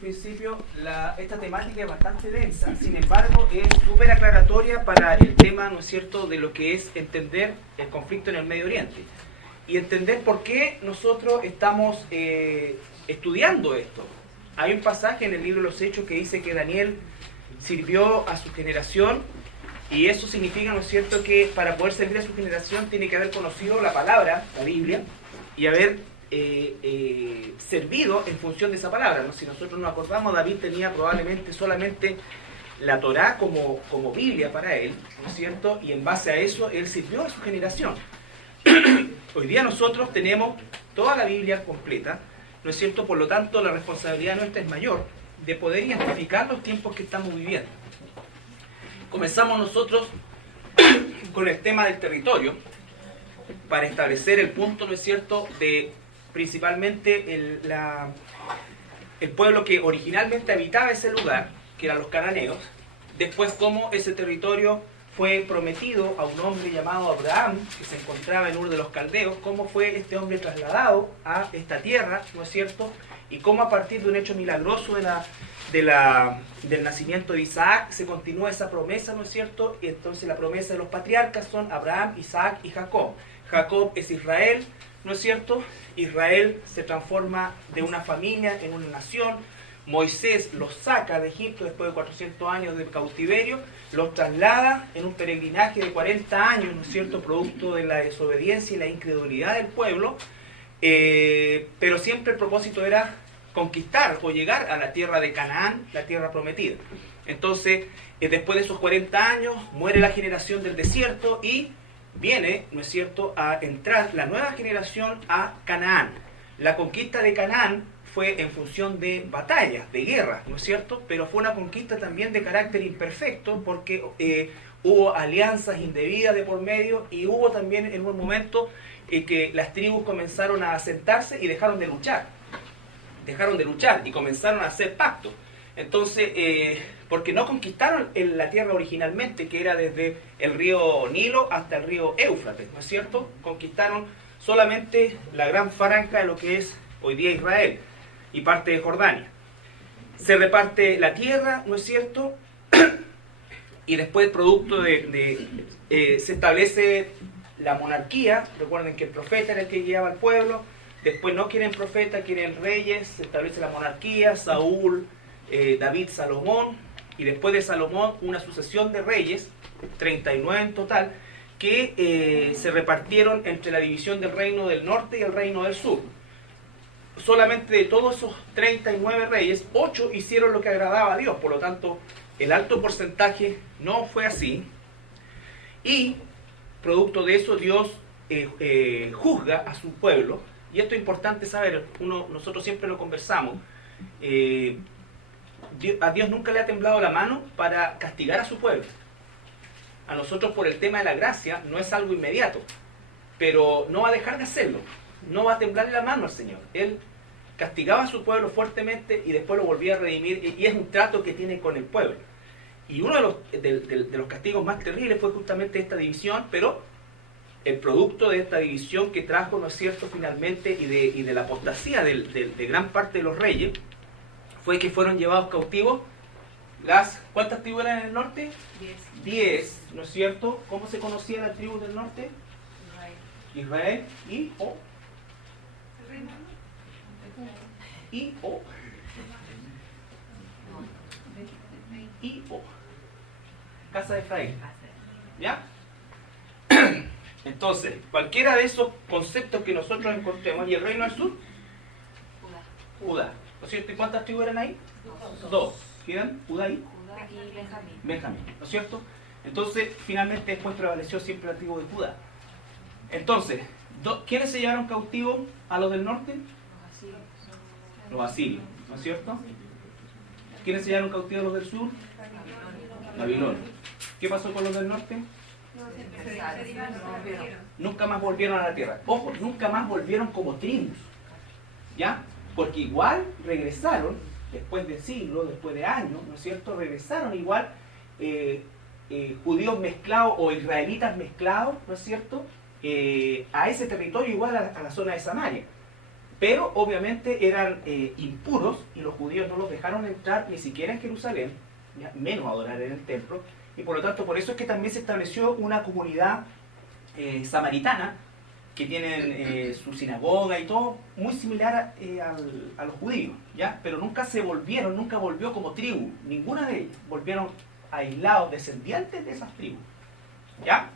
principio, esta temática es bastante densa, sin embargo es súper aclaratoria para el tema, ¿no es cierto?, de lo que es entender el conflicto en el Medio Oriente y entender por qué nosotros estamos estudiando esto. Hay un pasaje en el libro de los Hechos que dice que Daniel sirvió a su generación, y eso significa, ¿no es cierto?, que para poder servir a su generación tiene que haber conocido la palabra, la Biblia, y haber servido en función de esa palabra, ¿no? Si nosotros nos acordamos, David tenía probablemente solamente la Torá como Biblia para él, ¿no es cierto?, y en base a eso él sirvió a su generación. Hoy día nosotros tenemos toda la Biblia completa, ¿no es cierto?, por lo tanto la responsabilidad nuestra es mayor de poder identificar los tiempos que estamos viviendo. Comenzamos nosotros con el tema del territorio para establecer el punto, ¿no es cierto?, de principalmente el pueblo que originalmente habitaba ese lugar, que eran los cananeos, después cómo ese territorio fue prometido a un hombre llamado Abraham, que se encontraba en Ur de los Caldeos, cómo fue este hombre trasladado a esta tierra, ¿no es cierto?, y cómo a partir de un hecho milagroso del nacimiento de Isaac se continúa esa promesa, ¿no es cierto?, y entonces la promesa de los patriarcas son Abraham, Isaac y Jacob. Jacob es Israel, ¿no es cierto? Israel se transforma de una familia en una nación. Moisés los saca de Egipto después de 400 años de cautiverio, los traslada en un peregrinaje de 40 años, ¿no es cierto?, producto de la desobediencia y la incredulidad del pueblo, pero siempre el propósito era conquistar o llegar a la tierra de Canaán, la tierra prometida. Entonces, después de esos 40 años, muere la generación del desierto y viene, ¿no es cierto?, a entrar la nueva generación a Canaán. La conquista de Canaán fue en función de batallas, de guerras, ¿no es cierto?, pero fue una conquista también de carácter imperfecto porque hubo alianzas indebidas de por medio y hubo también en un momento que las tribus comenzaron a asentarse y dejaron de luchar y comenzaron a hacer pactos. Entonces, porque no conquistaron la tierra originalmente, que era desde el río Nilo hasta el río Éufrates, ¿no es cierto? Conquistaron solamente la gran franja de lo que es hoy día Israel y parte de Jordania. Se reparte la tierra, ¿no es cierto? Y después, producto se establece la monarquía. Recuerden que el profeta era el que guiaba al pueblo. Después no quieren profeta, quieren reyes. Se establece la monarquía, Saúl, David, Salomón, y después de Salomón una sucesión de reyes, 39 en total, que se repartieron entre la división del reino del norte y el reino del sur. Solamente de todos esos 39 reyes, 8 hicieron lo que agradaba a Dios, por lo tanto el alto porcentaje no fue así, y producto de eso Dios juzga a su pueblo, y esto es importante saber, nosotros siempre lo conversamos. A Dios nunca le ha temblado la mano para castigar a su pueblo. A nosotros, por el tema de la gracia, no es algo inmediato, pero no va a dejar de hacerlo, no va a temblarle la mano al Señor. Él castigaba a su pueblo fuertemente y después lo volvía a redimir, y es un trato que tiene con el pueblo. Y uno de los castigos más terribles fue justamente esta división, pero el producto de esta división que trajo, ¿no es cierto?, finalmente, y de la apostasía de gran parte de los reyes, fue que fueron llevados cautivos ¿cuántas tribus eran en el norte? 10, ¿no es cierto? ¿Cómo se conocía la tribu del norte? Israel y casa de Efraín. ¿Ya? Entonces, cualquiera de esos conceptos que nosotros encontremos, y el reino del sur, Judá, ¿no es cierto? ¿Y cuántas tribus eran ahí? 2. ¿Quién? Judá y Benjamín, ¿no es cierto? Entonces, finalmente después prevaleció siempre la tribu de Judá. Entonces, ¿quiénes se llevaron cautivos a los del norte? Los asirios, ¿no es cierto? ¿Quiénes se llevaron cautivos a los del sur? Babilonia. ¿Qué pasó con los del norte? Nunca más volvieron a la tierra. Ojo, nunca más volvieron como tribus, ¿ya? Porque igual regresaron, después de siglos, después de años, ¿no es cierto? Regresaron igual judíos mezclados o israelitas mezclados, ¿no es cierto? A ese territorio igual a la zona de Samaria. pero obviamente eran impuros y los judíos no los dejaron entrar ni siquiera en Jerusalén, ya, menos adorar en el templo, y por lo tanto por eso es que también se estableció una comunidad samaritana que tienen su sinagoga y todo muy similar a los judíos, ¿ya? Pero nunca volvió como tribu, ninguna de ellas, volvieron aislados, descendientes de esas tribus, ¿ya?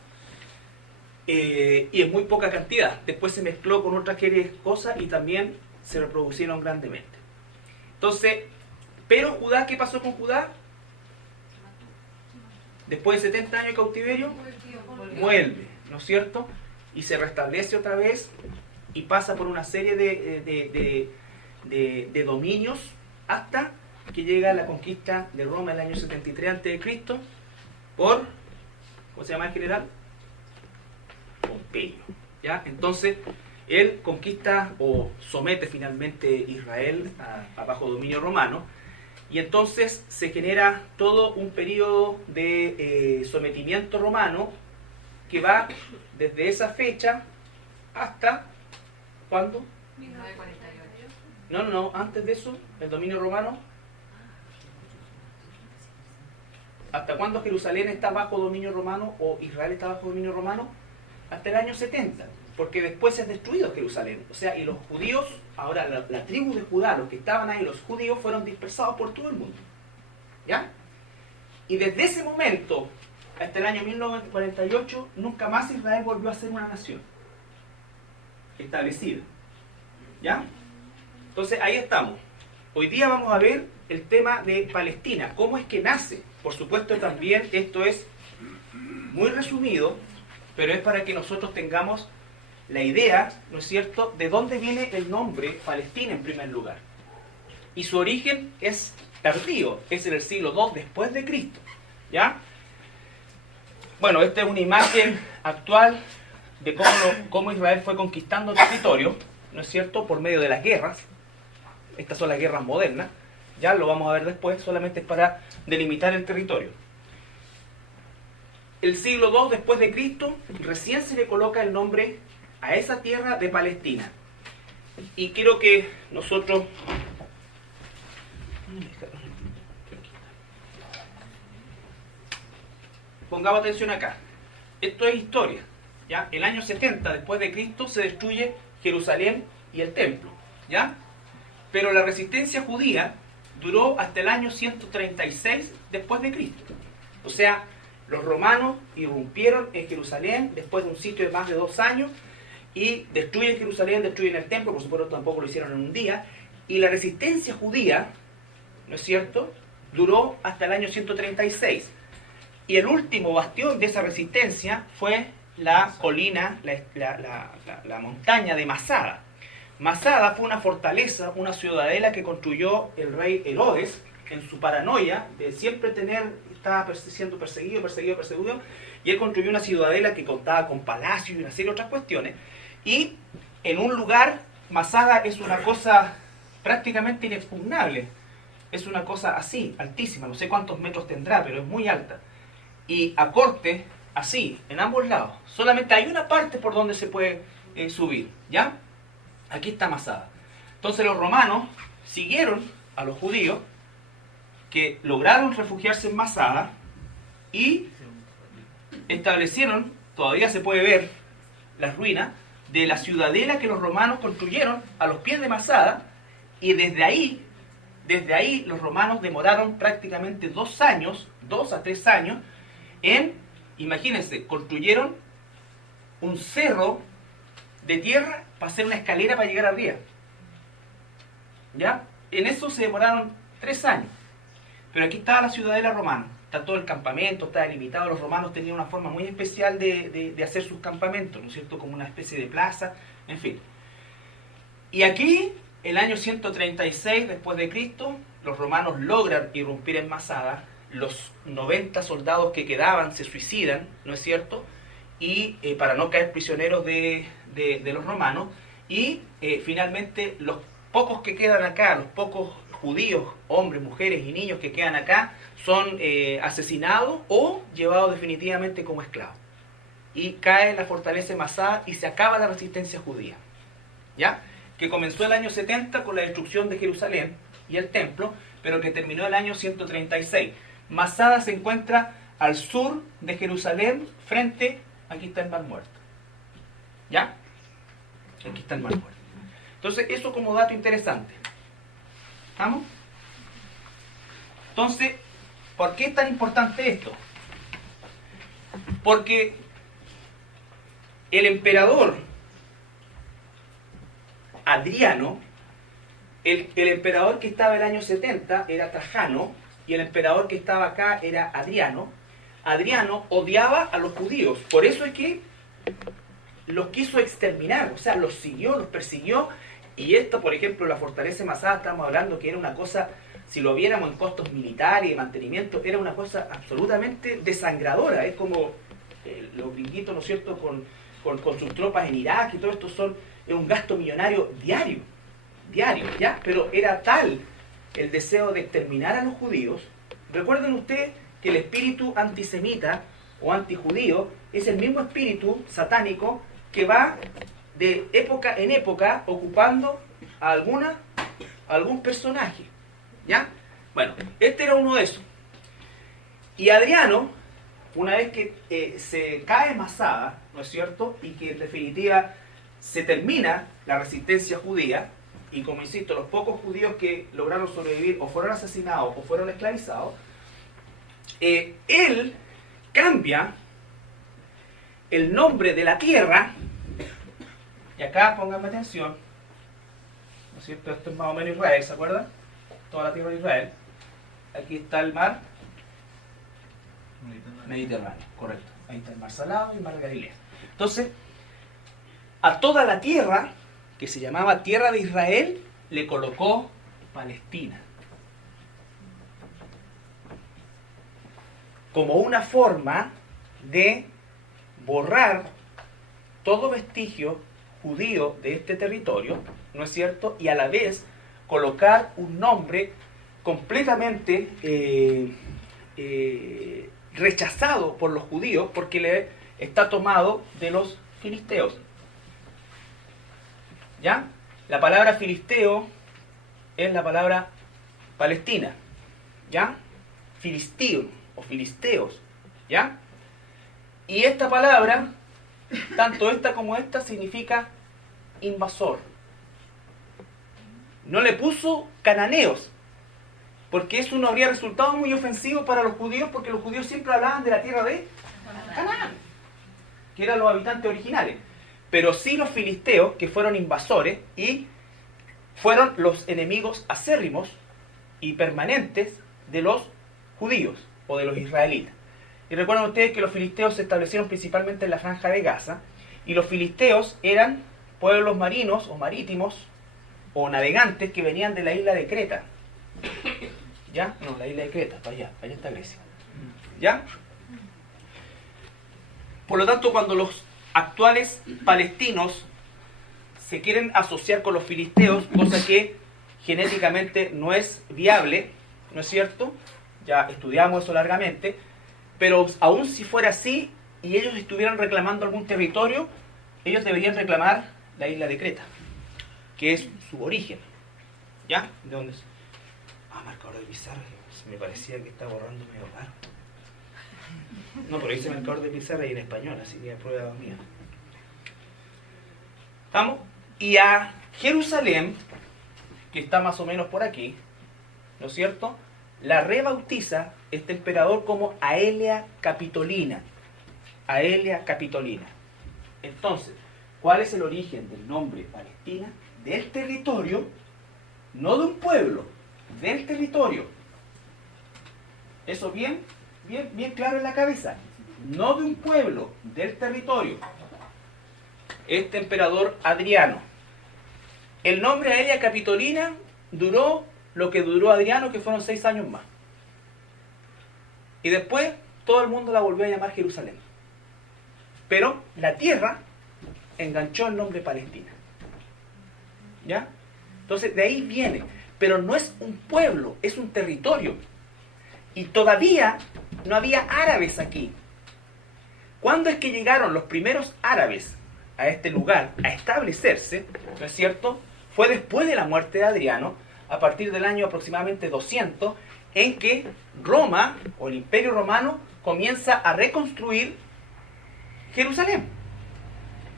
Y en muy poca cantidad. Después se mezcló con otras cosas y también se reproducieron grandemente. Entonces, pero Judá, ¿qué pasó con Judá? Después de 70 años de cautiverio, vuelve, ¿no es cierto? Y se restablece otra vez y pasa por una serie de dominios hasta que llega la conquista de Roma en el año 73 a.C. por, ¿cómo se llama el general? Pompeyo, ¿ya? Entonces, él conquista o somete finalmente Israel a bajo dominio romano, y entonces se genera todo un periodo de sometimiento romano que va desde esa fecha hasta, ¿cuándo? 1948. No, antes de eso, el dominio romano. ¿Hasta cuándo Jerusalén está bajo dominio romano o Israel está bajo dominio romano? Hasta el año 70, porque después es destruido Jerusalén. O sea, y los judíos, ahora la tribu de Judá, los que estaban ahí, los judíos, fueron dispersados por todo el mundo. ¿Ya? Y desde ese momento hasta el año 1948, nunca más Israel volvió a ser una nación establecida. ¿Ya? Entonces ahí estamos. Hoy día vamos a ver el tema de Palestina, cómo es que nace. Por supuesto también esto es muy resumido, pero es para que nosotros tengamos la idea, ¿no es cierto?, de dónde viene el nombre Palestina en primer lugar. Y su origen es tardío, es en el siglo II después de Cristo. ¿Ya? Bueno, esta es una imagen actual de cómo Israel fue conquistando territorio, ¿no es cierto?, por medio de las guerras. Estas son las guerras modernas, ya lo vamos a ver después, solamente es para delimitar el territorio. El siglo II después de Cristo, recién se le coloca el nombre a esa tierra de Palestina. Y quiero que nosotros pongamos atención acá. Esto es historia. ¿Ya? El año 70 después de Cristo se destruye Jerusalén y el templo. ¿Ya? Pero la resistencia judía duró hasta el año 136 después de Cristo. O sea, los romanos irrumpieron en Jerusalén después de un sitio de más de 2 años y destruyen Jerusalén, destruyen el templo, por supuesto tampoco lo hicieron en un día, y la resistencia judía, ¿no es cierto?, duró hasta el año 136. Y el último bastión de esa resistencia fue la colina, la montaña de Masada. Masada fue una fortaleza, una ciudadela que construyó el rey Herodes en su paranoia de siempre estaba siendo perseguido, y él construyó una ciudadela que contaba con palacios y una serie de otras cuestiones. Y en un lugar, Masada es una cosa prácticamente inexpugnable. Es una cosa así, altísima, no sé cuántos metros tendrá, pero es muy alta. Y a corte, así, en ambos lados. Solamente hay una parte por donde se puede subir, ¿ya? Aquí está Masada. Entonces los romanos siguieron a los judíos que lograron refugiarse en Masada y establecieron, todavía se puede ver las ruinas, de la ciudadela que los romanos construyeron a los pies de Masada, y desde ahí los romanos demoraron prácticamente 2 años, 2 a 3 años, imagínense, construyeron un cerro de tierra para hacer una escalera para llegar arriba. ¿Ya? En eso se demoraron 3 años. Pero aquí estaba la ciudadela romana, está todo el campamento, está delimitado. Los romanos tenían una forma muy especial de hacer sus campamentos, ¿no es cierto? Como una especie de plaza, en fin. Y aquí, el año 136 después de Cristo, los romanos logran irrumpir en Masada. Los 90 soldados que quedaban se suicidan, ¿no es cierto?, y para no caer prisioneros de los romanos, y finalmente los pocos que quedan acá, los pocos judíos, hombres, mujeres y niños que quedan acá, son asesinados o llevados definitivamente como esclavos. Y cae la fortaleza de Masada y se acaba la resistencia judía. ¿Ya? que comenzó el año 70 con la destrucción de Jerusalén y el templo, pero que terminó el año 136. Masada se encuentra al sur de Jerusalén, frente, aquí está el Mar Muerto. ¿Ya? Aquí está el Mar Muerto. Entonces, eso como dato interesante. ¿Estamos? Entonces, ¿por qué es tan importante esto? Porque el emperador Adriano, el emperador que estaba el año 70 era Trajano, y el emperador que estaba acá era Adriano. Adriano odiaba a los judíos, por eso es que los quiso exterminar, o sea, los siguió, los persiguió, y esto, por ejemplo, la fortaleza de Masada, estamos hablando que era una cosa, si lo viéramos en costos militares y mantenimiento, era una cosa absolutamente desangradora. Es como los gringuitos, ¿no es cierto?, con sus tropas en Irak y todo esto es un gasto millonario diario, ¿ya? Pero era tal el deseo de exterminar a los judíos. Recuerden ustedes que el espíritu antisemita o antijudío es el mismo espíritu satánico que va de época en época ocupando a algún personaje, ¿ya? Bueno, este era uno de esos. Y Adriano, una vez que se cae Masada, ¿no es cierto?, y que en definitiva se termina la resistencia judía, y como insisto, los pocos judíos que lograron sobrevivir o fueron asesinados o fueron esclavizados, él cambia el nombre de la tierra, y acá pónganme atención, ¿no es cierto? Esto es más o menos Israel, ¿se acuerdan? Toda la tierra de Israel. Aquí está el mar Mediterráneo, correcto. Ahí está el mar Salado y el mar Galilea. Entonces, a toda la tierra, que se llamaba tierra de Israel, le colocó Palestina. Como una forma de borrar todo vestigio judío de este territorio, ¿no es cierto? Y a la vez colocar un nombre completamente rechazado por los judíos, porque le está tomado de los filisteos. ¿Ya? La palabra filisteo es la palabra Palestina. ¿Ya? Filisteo o filisteos. ¿Ya? Y esta palabra, tanto esta como esta, significa invasor. No le puso cananeos, porque eso no habría resultado muy ofensivo para los judíos, porque los judíos siempre hablaban de la tierra de Canaán, que eran los habitantes originales. Pero sí los filisteos, que fueron invasores y fueron los enemigos acérrimos y permanentes de los judíos o de los israelitas. Y recuerden ustedes que los filisteos se establecieron principalmente en la franja de Gaza, y los filisteos eran pueblos marinos o marítimos o navegantes que venían de la isla de Creta. ¿Ya? No, la isla de Creta, para allá está Grecia. ¿Ya? Por lo tanto, cuando los actuales palestinos se quieren asociar con los filisteos, cosa que genéticamente no es viable, ¿no es cierto? Ya estudiamos eso largamente, pero aún si fuera así y ellos estuvieran reclamando algún territorio, ellos deberían reclamar la isla de Creta, que es su origen. ¿Ya? ¿De dónde es? Marcador de pizarra, me parecía que estaba borrando medio raro. No, pero dice marcador de pizarra y en español, así que prueba mía. ¿Estamos? Y a Jerusalén, que está más o menos por aquí, ¿no es cierto?, la rebautiza este emperador como Aelia Capitolina. Aelia Capitolina. Entonces, ¿cuál es el origen del nombre Palestina? Del territorio, no de un pueblo, del territorio. Eso bien claro en la cabeza. No de un pueblo, del territorio. Este emperador Adriano. El nombre Aelia Capitolina duró lo que duró Adriano, que fueron 6 años más. Y después todo el mundo la volvió a llamar Jerusalén. Pero la tierra enganchó el nombre Palestina. ¿Ya? Entonces de ahí viene. Pero no es un pueblo, es un territorio. Y todavía no había árabes aquí. ¿Cuándo es que llegaron los primeros árabes a este lugar a establecerse? ¿No es cierto? fue después de la muerte de Adriano, a partir del año aproximadamente 200, en que Roma, o el Imperio Romano, comienza a reconstruir Jerusalén.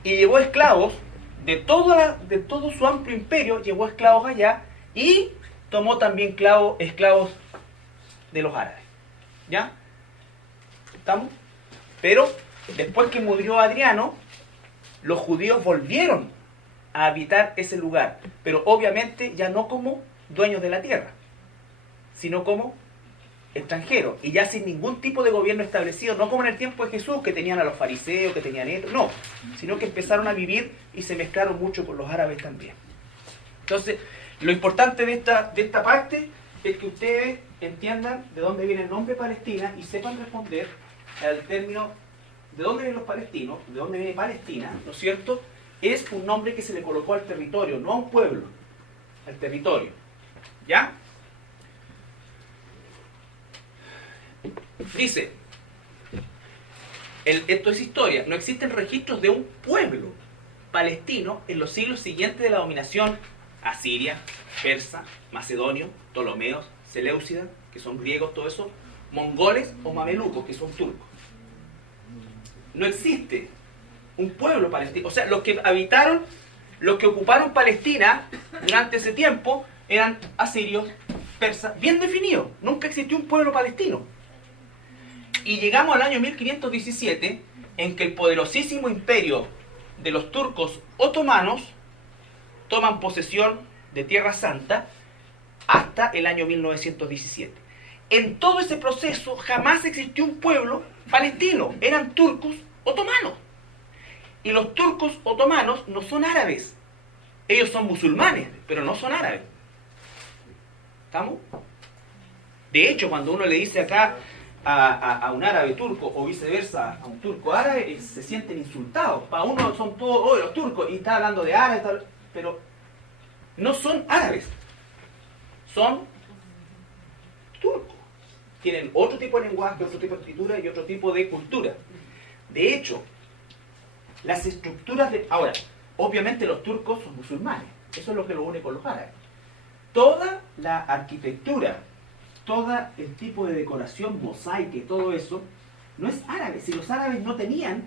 Y llevó esclavos de todo su amplio imperio, llevó esclavos allá, y tomó también esclavos de los árabes. ¿Ya? ¿Estamos? Pero después que murió Adriano, los judíos volvieron a habitar ese lugar, pero obviamente ya no como dueños de la tierra, sino como extranjeros, y ya sin ningún tipo de gobierno establecido, no como en el tiempo de Jesús, que tenían a los fariseos, que tenían esto, no, sino que empezaron a vivir y se mezclaron mucho con los árabes también. Entonces, lo importante de esta parte es que ustedes entiendan de dónde viene el nombre Palestina y sepan responder al término de dónde vienen los palestinos, de dónde viene Palestina, ¿no es cierto? Es un nombre que se le colocó al territorio, no a un pueblo, al territorio. ¿Ya? Dice, esto es historia, no existen registros de un pueblo palestino en los siglos siguientes de la dominación asiria, persa, macedonio, ptolomeos, seleucida, que son griegos, todo eso, mongoles o mamelucos, que son turcos. No existe un pueblo palestino. O sea, los que ocuparon Palestina durante ese tiempo eran asirios, persas, bien definidos. Nunca existió un pueblo palestino. Y llegamos al año 1517, en que el poderosísimo imperio de los turcos otomanos toman posesión de Tierra Santa hasta el año 1917. En todo ese proceso jamás existió un pueblo palestino, eran turcos otomanos. Y los turcos otomanos no son árabes, ellos son musulmanes, pero no son árabes. ¿Estamos? De hecho, cuando uno le dice acá a un árabe turco o viceversa a un turco árabe, se sienten insultados. Para uno son todos los turcos y está hablando de árabes, pero no son árabes, son turcos. Tienen otro tipo de lenguaje, otro tipo de escritura y otro tipo de cultura. De hecho, las estructuras de... Ahora, obviamente los turcos son musulmanes, eso es lo que los une con los árabes. Toda la arquitectura, todo el tipo de decoración, mosaica y todo eso, no es árabe. Si los árabes no tenían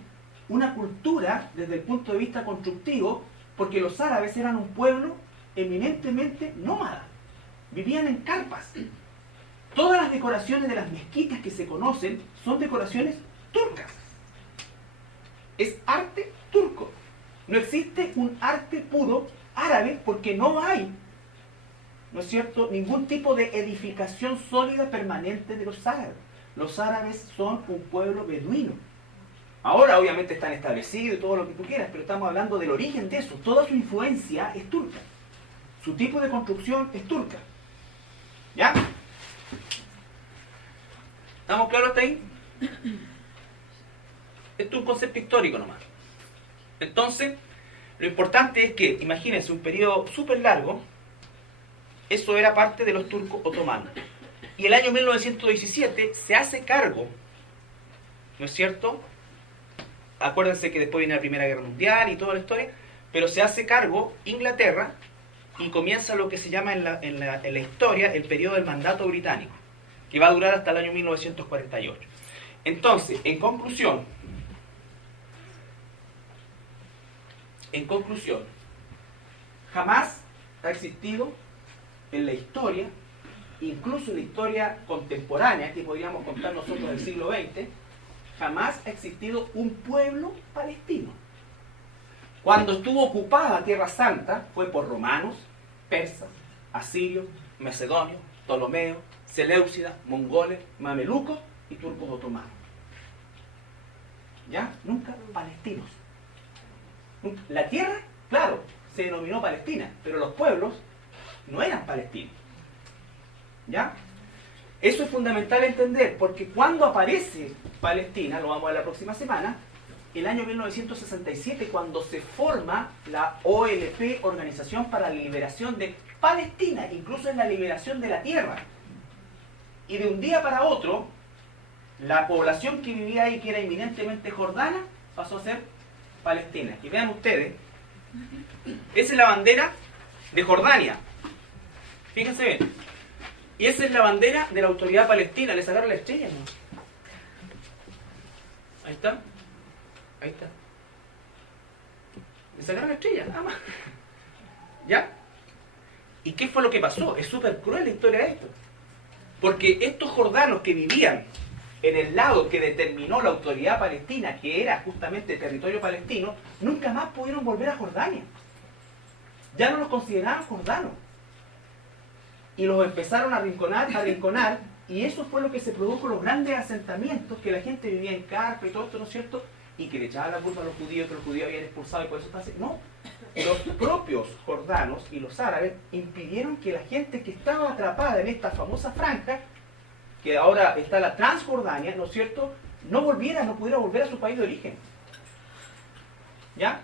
una cultura desde el punto de vista constructivo, porque los árabes eran un pueblo eminentemente nómada, vivían en carpas. Todas las decoraciones de las mezquitas que se conocen son decoraciones turcas. Es arte turco. No existe un arte puro árabe porque no hay, ¿no es cierto?, ningún tipo de edificación sólida permanente de los árabes. Los árabes son un pueblo beduino. Ahora obviamente están establecidos y todo lo que tú quieras, pero estamos hablando del origen de eso. Toda su influencia es turca. Su tipo de construcción es turca. ¿Ya? ¿Estamos claros hasta ahí? Esto es un concepto histórico nomás. Entonces, lo importante es que, imagínense, un periodo súper largo, eso era parte de los turcos otomanos. Y el año 1917 se hace cargo, ¿no es cierto? Acuérdense que después viene la Primera Guerra Mundial y toda la historia, pero se hace cargo Inglaterra y comienza lo que se llama en la historia el periodo del mandato británico, que va a durar hasta el año 1948. Entonces, en conclusión, jamás ha existido en la historia, incluso en la historia contemporánea, que podríamos contar nosotros del siglo XX, jamás ha existido un pueblo palestino. Cuando estuvo ocupada Tierra Santa fue por romanos, persas, asirios, macedonios, ptolomeos, seleucidas, mongoles, mamelucos y turcos otomanos. ¿Ya? Nunca palestinos. La tierra, claro, se denominó Palestina, pero los pueblos no eran palestinos. ¿Ya? Eso es fundamental entender, porque cuando aparece Palestina, lo vamos a ver la próxima semana, el año 1967, cuando se forma la OLP, Organización para la Liberación de Palestina, incluso en la liberación de la tierra. Y de un día para otro, la población que vivía ahí, que era eminentemente jordana, pasó a ser palestina. Y vean ustedes, esa es la bandera de Jordania. Fíjense bien. Y esa es la bandera de la autoridad palestina. Le sacaron la estrella, ¿no? Ahí está. Ahí está. Le sacaron la estrella, nada más. ¿Ya? ¿Y qué fue lo que pasó? Es súper cruel la historia de esto. Porque estos jordanos que vivían en el lado que determinó la autoridad palestina, que era justamente el territorio palestino, nunca más pudieron volver a Jordania. Ya no los consideraban jordanos. Y los empezaron a arrinconar, y eso fue lo que se produjo, los grandes asentamientos, que la gente vivía en carpa y todo esto, ¿no es cierto? Y que le echaban la culpa a los judíos, que los judíos habían expulsado y por eso está así. No, los propios jordanos y los árabes impidieron que la gente que estaba atrapada en esta famosa franja, que ahora está la Transjordania, ¿no es cierto?, no pudiera volver a su país de origen. ¿Ya?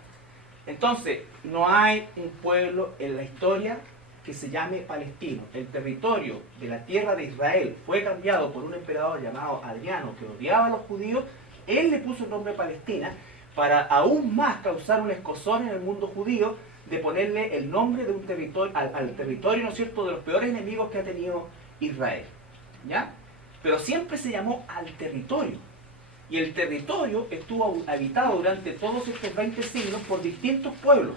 Entonces, no hay un pueblo en la historia que se llame palestino. El territorio de la tierra de Israel fue cambiado por un emperador llamado Adriano, que odiaba a los judíos. Él le puso el nombre Palestina para aún más causar un escozor en el mundo judío, de ponerle el nombre de un territorio al territorio, ¿no es cierto?, de los peores enemigos que ha tenido Israel. ¿Ya? Pero siempre se llamó al territorio. Y el territorio estuvo habitado durante todos estos 20 siglos por distintos pueblos,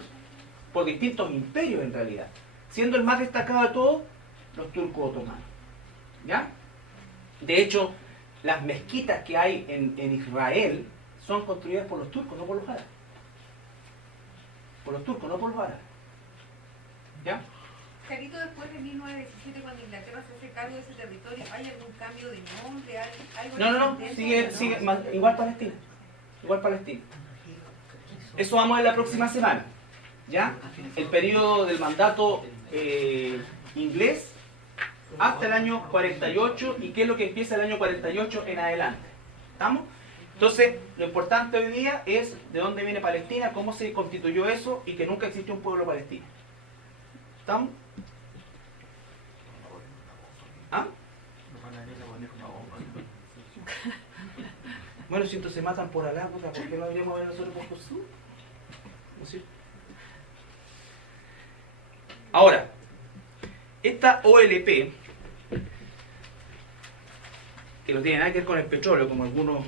por distintos imperios en realidad, siendo el más destacado de todos los turcos otomanos. ¿Ya? De hecho, las mezquitas que hay en Israel son construidas por los turcos, no por los árabes. Por los turcos, no por los árabes. ¿Ya? Carito, después de 1917, cuando Inglaterra se hace cargo de ese territorio, ¿hay algún cambio de nombre? ¿Algo No, sigue, igual Palestina. Igual Palestina. Eso vamos a ver la próxima semana. ¿Ya? El periodo del mandato inglés hasta el año 48, y qué es lo que empieza el año 48 en adelante. ¿Estamos? Entonces, lo importante hoy día es de dónde viene Palestina, cómo se constituyó eso, y que nunca existió un pueblo palestino. ¿Estamos? ¿Ah? Bueno, si entonces se matan por Alá, ¿por qué no deberíamos ver nosotros por Jesús? ¿No es cierto? Ahora, esta OLP, que no tiene nada que ver con el petróleo, como algunos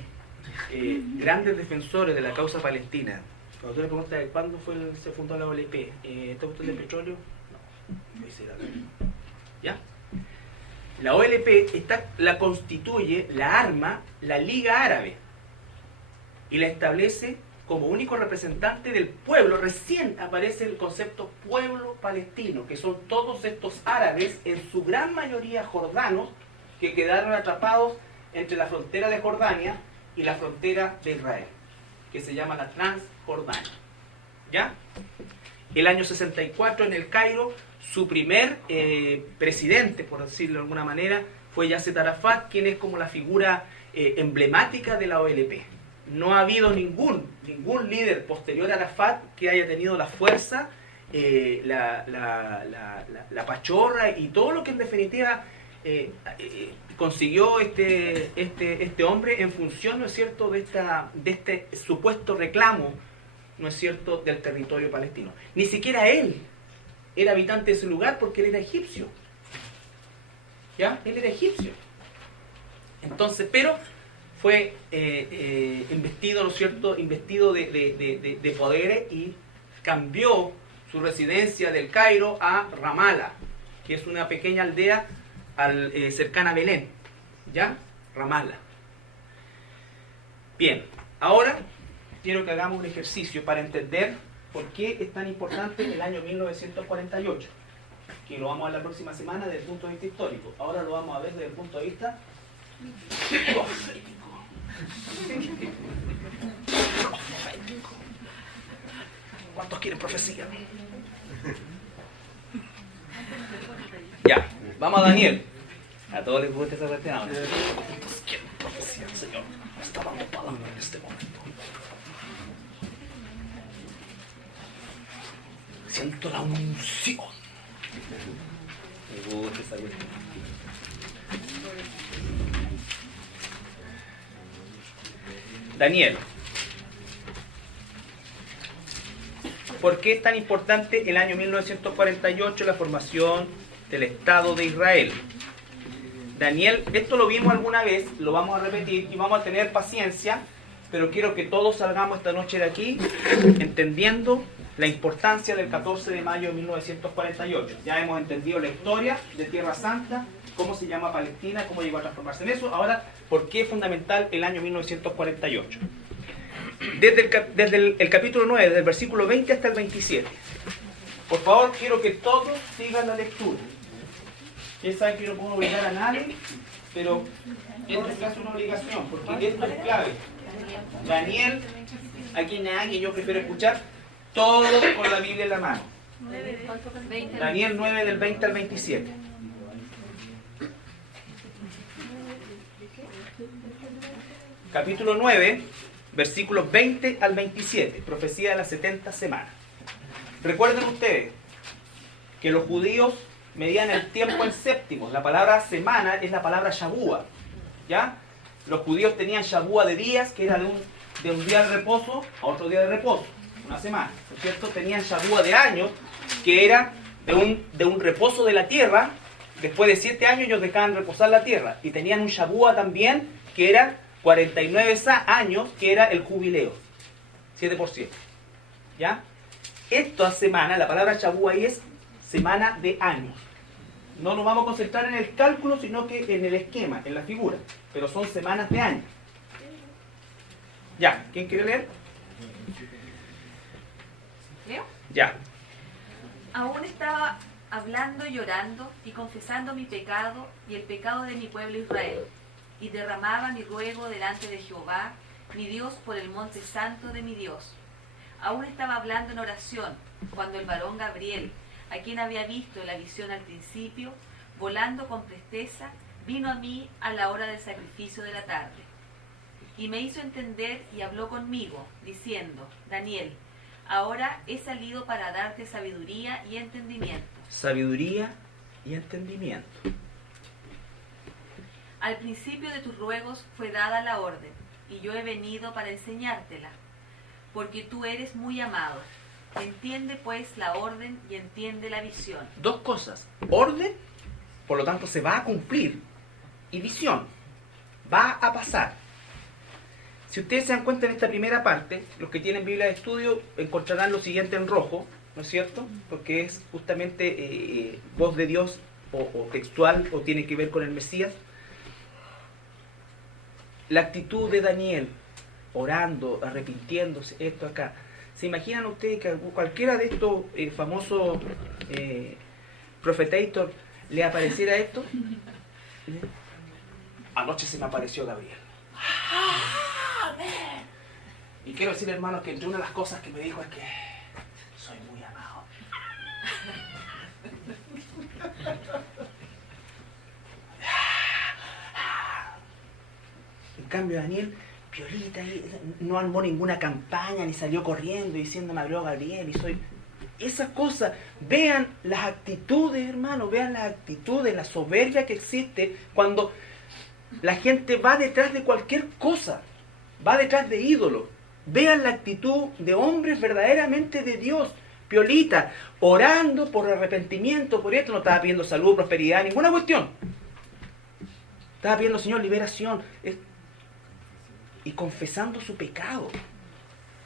grandes defensores de la causa palestina. Cuando tú le preguntas cuándo se fundó la OLP, ¿está usted de petróleo? No, ¿ya? La OLP la constituye, la arma, la Liga Árabe, y la establece como único representante del pueblo. Recién aparece el concepto pueblo palestino, que son todos estos árabes, en su gran mayoría jordanos, que quedaron atrapados entre la frontera de Jordania y la frontera de Israel, que se llama la Transjordania. ¿Ya? El año 64 en el Cairo, su primer presidente, por decirlo de alguna manera, fue Yasser Arafat, quien es como la figura emblemática de la OLP. No ha habido ningún líder posterior a Arafat que haya tenido la fuerza, la pachorra y todo lo que en definitiva consiguió este hombre en función, ¿no es cierto?, de este supuesto reclamo, ¿no es cierto?, del territorio palestino. Ni siquiera él era habitante de ese lugar, porque él era egipcio. ¿Ya? Él era egipcio. Entonces, pero fue investido, ¿no es cierto?, investido de poderes, y cambió su residencia del Cairo a Ramala, que es una pequeña aldea cercana a Belén. ¿Ya? Ramala. Bien, ahora quiero que hagamos un ejercicio para entender por qué es tan importante el año 1948, que lo vamos a ver la próxima semana desde el punto de vista histórico. Ahora lo vamos a ver desde el punto de vista profético. ¿Cuántos quieren profecía? Ya, vamos a Daniel. A todos les gusta esa cuestión. ¿Cuántos quieren profecía, Señor? Me está dando palabra en este momento. Siento la unción. Me gusta esa cuestión. Daniel. ¿Por qué es tan importante el año 1948, la formación del Estado de Israel? Daniel, esto lo vimos alguna vez, lo vamos a repetir y vamos a tener paciencia, pero quiero que todos salgamos esta noche de aquí entendiendo la importancia del 14 de mayo de 1948. Ya hemos entendido la historia de Tierra Santa, cómo se llama Palestina, cómo llegó a transformarse en eso. Ahora, ¿por qué es fundamental el año 1948? Desde el capítulo 9, desde el versículo 20 hasta el 27. Por favor, quiero que todos sigan la lectura. Ustedes saben que no puedo obligar a nadie, pero esto es casi una obligación, porque esto es clave. Daniel, aquí nadie, yo prefiero escuchar todo con la Biblia en la mano. Daniel 9 del 20 al 27. Capítulo 9, versículos 20 al 27, profecía de las 70 semanas. Recuerden ustedes que los judíos medían el tiempo en séptimos. La palabra semana es la palabra Shabúa, ¿ya? Los judíos tenían Shabúa de días, que era de un día de reposo a otro día de reposo, una semana, ¿no es cierto? Tenían Shabúa de años, que era de un reposo de la tierra. Después de 7 años ellos dejaban reposar la tierra. Y tenían un Shabúa también, que era 49 años, que era el jubileo, 7%, ¿ya? Esta semana, la palabra Shabúa ahí es semana de años. No nos vamos a concentrar en el cálculo, sino que en el esquema, en la figura. Pero son semanas de años. Ya, ¿quién quiere leer? ¿Leo? Ya. Aún estaba hablando y llorando y confesando mi pecado y el pecado de mi pueblo Israel. Y derramaba mi ruego delante de Jehová, mi Dios, por el monte santo de mi Dios. Aún estaba hablando en oración, cuando el varón Gabriel, a quien había visto la visión al principio, volando con presteza, vino a mí a la hora del sacrificio de la tarde. Y me hizo entender y habló conmigo, diciendo: Daniel, ahora he salido para darte sabiduría y entendimiento. Sabiduría y entendimiento. Al principio de tus ruegos fue dada la orden, y yo he venido para enseñártela, porque tú eres muy amado. Entiende pues la orden y entiende la visión. Dos cosas. Orden, por lo tanto se va a cumplir. Y visión, va a pasar. Si ustedes se dan cuenta en esta primera parte, los que tienen Biblia de estudio encontrarán lo siguiente en rojo, ¿no es cierto? Porque es justamente voz de Dios o textual o tiene que ver con el Mesías. La actitud de Daniel, orando, arrepintiéndose, esto acá. ¿Se imaginan ustedes que cualquiera de estos famosos Prophetatours le apareciera esto? Anoche se me apareció Gabriel. Y quiero decir, hermanos, que entre una de las cosas que me dijo es que soy muy amado. En cambio, Daniel, piolita, no armó ninguna campaña, ni salió corriendo diciendo: me habló Gabriel y soy... Esas cosas, vean las actitudes, hermano, vean las actitudes, la soberbia que existe cuando la gente va detrás de cualquier cosa, va detrás de ídolos. Vean la actitud de hombres verdaderamente de Dios. Piolita, orando por arrepentimiento, por esto, no estaba pidiendo salud, prosperidad, ninguna cuestión. Estaba pidiendo: Señor, liberación. Y confesando su pecado.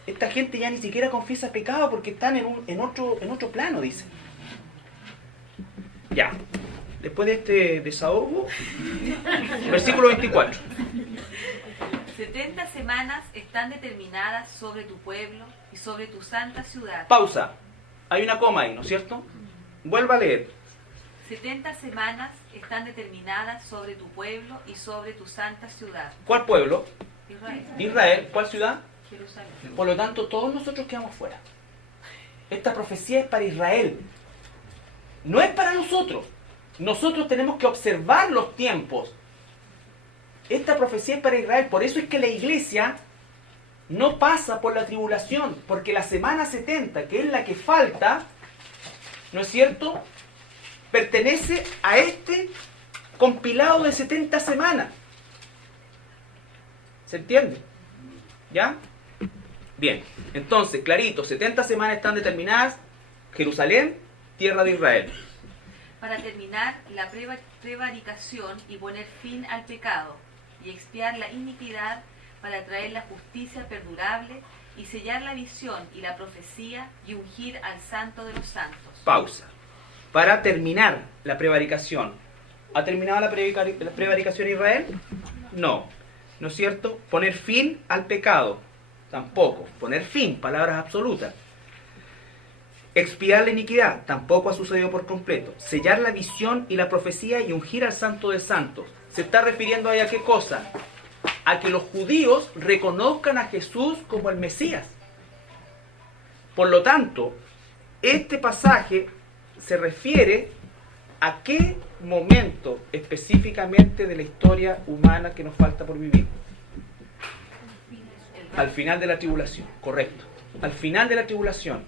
Esta gente ya ni siquiera confiesa pecado porque están en otro plano, dice. Ya. Después de este desahogo, versículo 24. 70 semanas están determinadas sobre tu pueblo y sobre tu santa ciudad. Pausa. Hay una coma ahí, ¿no es cierto? Vuelva a leer. 70 semanas están determinadas sobre tu pueblo y sobre tu santa ciudad. ¿Cuál pueblo? Israel. Israel. ¿Cuál ciudad? Jerusalén. Por lo tanto, todos nosotros quedamos fuera. Esta profecía es para Israel. No es para nosotros. Nosotros tenemos que observar los tiempos. Esta profecía es para Israel. Por eso es que la iglesia no pasa por la tribulación. Porque la semana 70, que es la que falta, ¿no es cierto?, pertenece a este compilado de 70 semanas. ¿Se entiende? ¿Ya? Bien, entonces, clarito, 70 semanas están determinadas, Jerusalén, tierra de Israel. Para terminar la prevaricación y poner fin al pecado, y expiar la iniquidad, para traer la justicia perdurable, y sellar la visión y la profecía, y ungir al santo de los santos. Pausa. Para terminar la prevaricación. ¿Ha terminado la prevaricación Israel? No. ¿No es cierto? Poner fin al pecado. Tampoco. Poner fin, palabras absolutas. Expiar la iniquidad. Tampoco ha sucedido por completo. Sellar la visión y la profecía y ungir al santo de santos. ¿Se está refiriendo ahí a qué cosa? A que los judíos reconozcan a Jesús como el Mesías. Por lo tanto, este pasaje se refiere a qué momento específicamente de la historia humana que nos falta por vivir. Al final de la tribulación, correcto. Al final de la tribulación.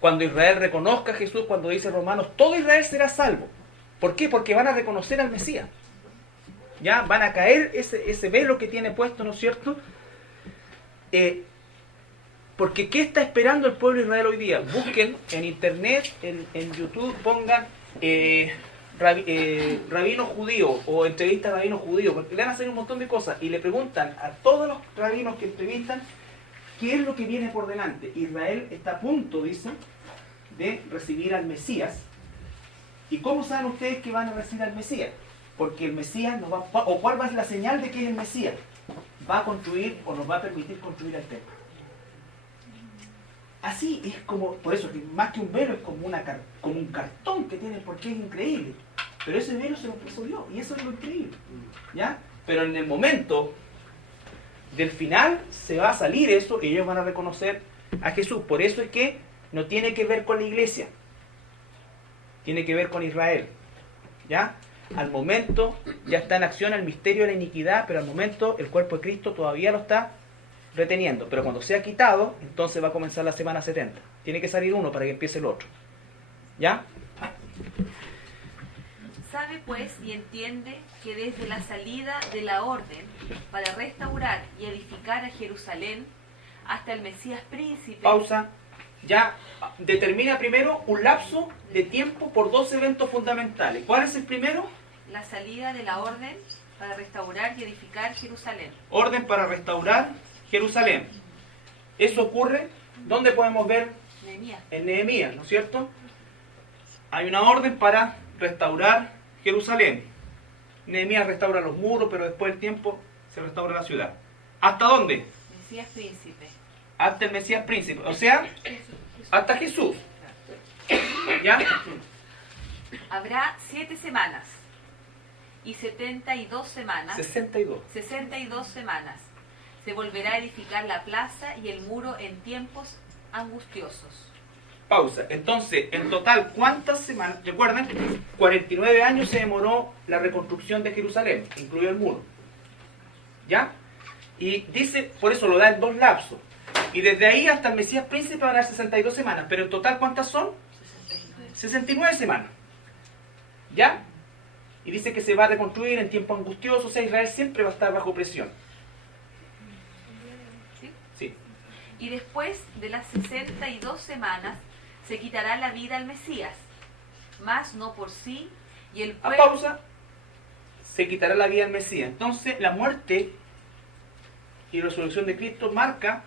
Cuando Israel reconozca a Jesús, cuando dice Romanos, todo Israel será salvo. ¿Por qué? Porque van a reconocer al Mesías. Ya van a caer ese velo que tiene puesto, ¿no es cierto? Porque ¿qué está esperando el pueblo de Israel hoy día? Busquen en internet, en YouTube, pongan rabino judío o entrevista a rabino judío, porque le van a hacer un montón de cosas y le preguntan a todos los rabinos que entrevistan qué es lo que viene por delante. Israel está a punto, dicen, de recibir al Mesías. ¿Y cómo saben ustedes que van a recibir al Mesías? Porque el Mesías nos va, o cuál va a ser la señal de que es el Mesías, va a construir o nos va a permitir construir el templo. Así es como, por eso que más que un velo es como un cartón que tiene, porque es increíble. Pero ese velo se lo puso Dios y eso es lo increíble, ¿ya? Pero en el momento del final se va a salir eso y ellos van a reconocer a Jesús. Por eso es que no tiene que ver con la iglesia, tiene que ver con Israel, ¿ya? Al momento ya está en acción el misterio de la iniquidad, pero al momento el cuerpo de Cristo todavía lo está reteniendo. Pero cuando sea quitado, entonces va a comenzar la semana 70. Tiene que salir uno para que empiece el otro. ¿Ya? Sabe pues y entiende que desde la salida de la orden para restaurar y edificar a Jerusalén hasta el Mesías príncipe... Pausa. Ya determina primero un lapso de tiempo por dos eventos fundamentales. ¿Cuál es el primero? La salida de la orden para restaurar y edificar Jerusalén. Orden para restaurar Jerusalén. Eso ocurre, ¿dónde podemos ver? Nehemías. En Nehemías, ¿no es cierto? Hay una orden para restaurar Jerusalén. Nehemías restaura los muros, pero después del tiempo se restaura la ciudad. ¿Hasta dónde? Mesías príncipe. Hasta el Mesías príncipe, o sea, hasta Jesús. ¿Ya? Habrá 7 semanas y 72 semanas. 62 semanas. Se volverá a edificar la plaza y el muro en tiempos angustiosos. Pausa. Entonces, en total, ¿cuántas semanas? Recuerden, 49 años se demoró la reconstrucción de Jerusalén, incluido el muro. ¿Ya? Y dice, por eso lo da en dos lapsos. Y desde ahí hasta el Mesías príncipe van a dar 62 semanas. Pero en total, ¿cuántas son? 69 semanas. ¿Ya? Y dice que se va a reconstruir en tiempos angustiosos. O sea, Israel siempre va a estar bajo presión. ¿Sí? Sí. Y después de las 62 semanas se quitará la vida al Mesías, mas no por sí, y el A pueblo... pausa, se quitará la vida al Mesías. Entonces, la muerte y resurrección de Cristo marca